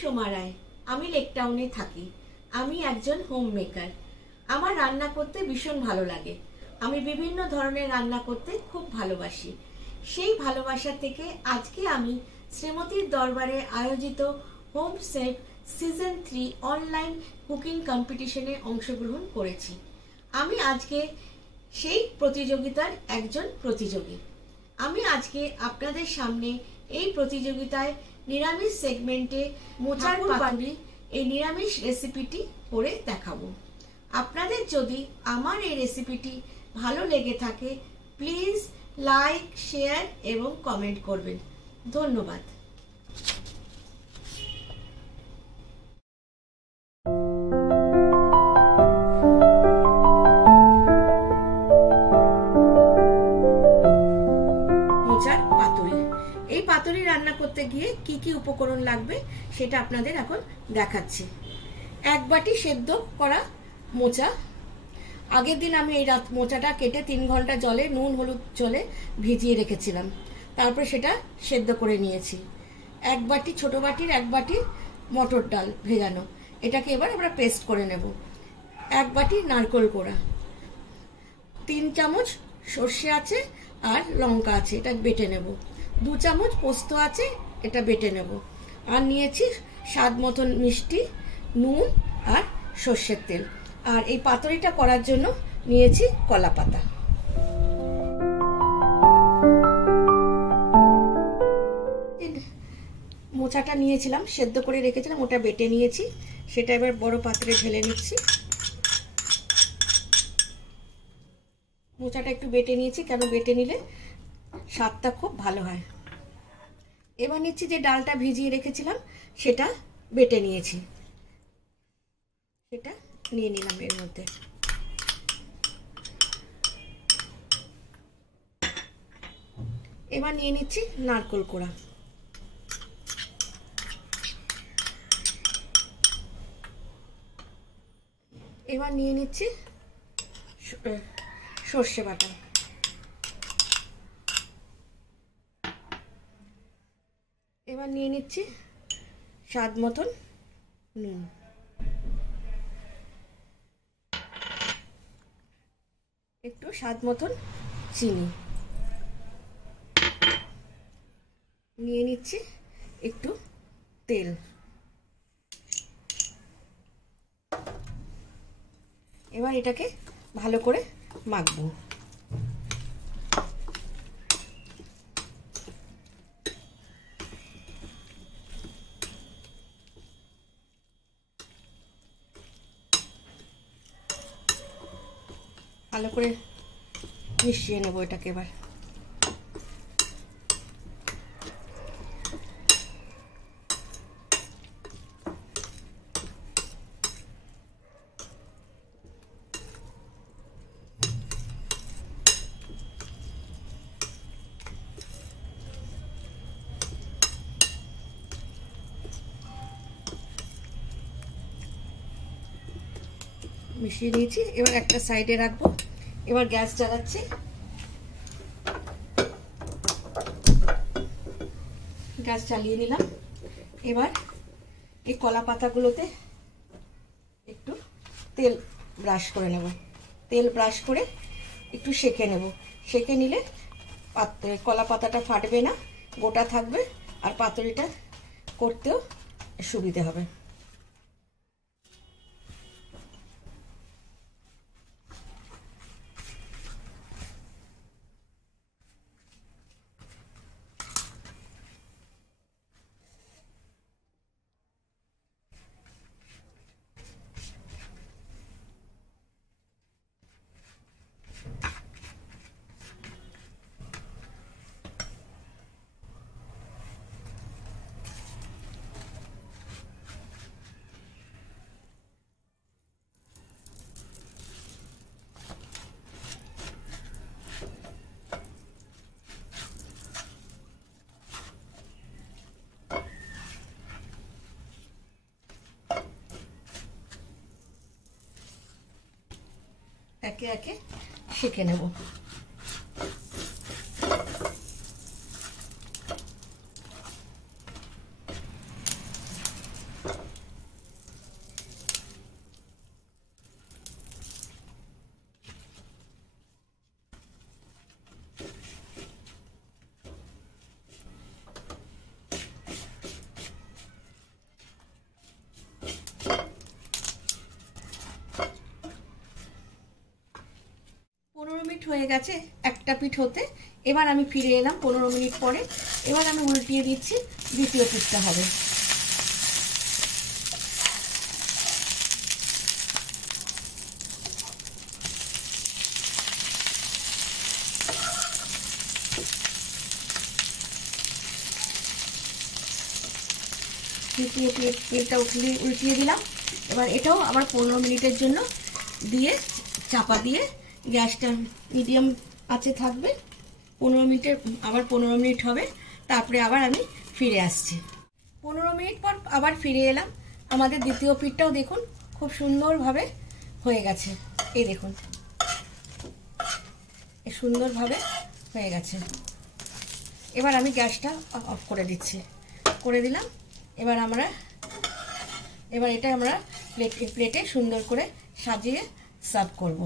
সোমা রায়। আমি লেকটাউনে থাকি। আমি একজন হোম মেকার। আমার রান্না করতে ভীষণ ভালো লাগে। আমি বিভিন্ন ধরনের রান্না করতে খুব ভালোবাসি। সেই ভালোবাসা থেকে আজকে আমি শ্রীমতীর দরবারে আয়োজিত home chef season 3 online cooking কম্পিটিশনে অংশগ্রহণ করেছি। আমি আজকে সেই প্রতিযোগিতার একজন প্রতিযোগী। আমি আজকে আপনাদের সামনে এই প্রতিযোগিতায় নিরামিষ সেগমেন্টে মোচার পাতুরি এই নিরামিষ রেসিপিটি করে দেখাবো। আপনাদের যদি আমার এই রেসিপিটি ভালো লেগে থাকে প্লিজ লাইক, শেয়ার এবং কমেন্ট করবেন। ধন্যবাদ। মোচার পাতুরি। এই পাতুরি রান্না করতে গিয়ে কি কি উপকরণ লাগবে সেটা আপনাদের এখন দেখাচ্ছি। 1 বাটি সেদ্ধ করা মোচা। আগের দিন আমি এই মোচাটা কেটে 3 ঘন্টা জলে নুন হলুদ জলে ভিজিয়ে রেখেছিলাম। তারপরে সেটা সেদ্ধ করে নিয়েছি। 1 বাটি, ছোট বাটির 1 বাটি মটর ডাল ভেজানো। এটাকে এবার আমরা পেস্ট করে নেব। 1 বাটি নারকেল কোড়া, 3 চামচ সর্ষে আছে আর লঙ্কা আছে, এটা বেটে নেব। 2 চামচ পোস্ত আছে, এটা বেটে নেব। আর নিয়েছি স্বাদ মতন মিষ্টি, নুন আর সর্ষের তেল। আর এই পাতুরিটা করার জন্য নিয়েছি কলা পাতা। মোচাটা নিয়েছিলাম, সেদ্ধ করে রেখেছিলাম, ওটা বেটে নিয়েছি। সেটা এবার বড় পাত্রে ঢেলে নিচ্ছি। মোচাটা একটু বেটে নিয়েছি, কেন বেটে নিলে স্বাদটা খুব ভালো হয়। এবার নিচ্ছি যে ডালটা ভিজিয়ে রেখেছিলাম সেটা বেটে নিয়েছি, সেটা নিয়ে নিলাম এর মধ্যে। এবার নিয়ে নিচ্ছি নারকেল কোড়া। এবার নিয়ে নিচ্ছি সর্ষে বাটা। এবার নিয়ে নিচ্ছি স্বাদ মতন নুন। একটু স্বাদ মতন চিনি নিয়ে নিচ্ছি, একটু তেল। এবার এটাকে ভালো করে মাখবো। ভালো করে মিশিয়ে নেবো এটাকে। এবার মিশিয়ে দিয়েছি। এবার একটা সাইডে রাখবো। এবার গ্যাস জ্বালাচ্ছি। গ্যাস চালিয়ে নিলাম। এবার এই কলা পাতাগুলোতে একটু তেল ব্রাশ করে নেব। তেল ব্রাশ করে একটু সেঁকে নেব। সেঁকে নিলে কলা পাতাটা ফাটবে না, গোটা থাকবে, আর পাতুরিটা করতেও সুবিধে হবে। একে একে সেঁকে নেব। হয়ে গেছে একটা পিঠ হতে। এবার আমি ফিরে এলাম 15 মিনিট পরে। এবার আমি উল্টিয়ে দিচ্ছি, দ্বিতীয় পিঠটা হবে। দ্বিতীয় পিঠটা উল্টিয়ে দিলাম। এবার এটাও আবার 15 মিনিটের জন্য দিয়ে চাপা দিয়ে গ্যাসটা মিডিয়াম আঁচে থাকবে। 15 মিনিটের আবার 15 মিনিট হবে, তারপরে আবার আমি ফিরে আসছি। 15 মিনিট পর আবার ফিরে এলাম। আমাদের দ্বিতীয় পিঠটাও দেখুন খুব সুন্দরভাবে হয়ে গেছে। এই দেখুন সুন্দরভাবে হয়ে গেছে। এবার আমি গ্যাসটা অফ করে দিলাম। এবার এটা আমরা প্লেটে সুন্দর করে সাজিয়ে সার্ভ করব।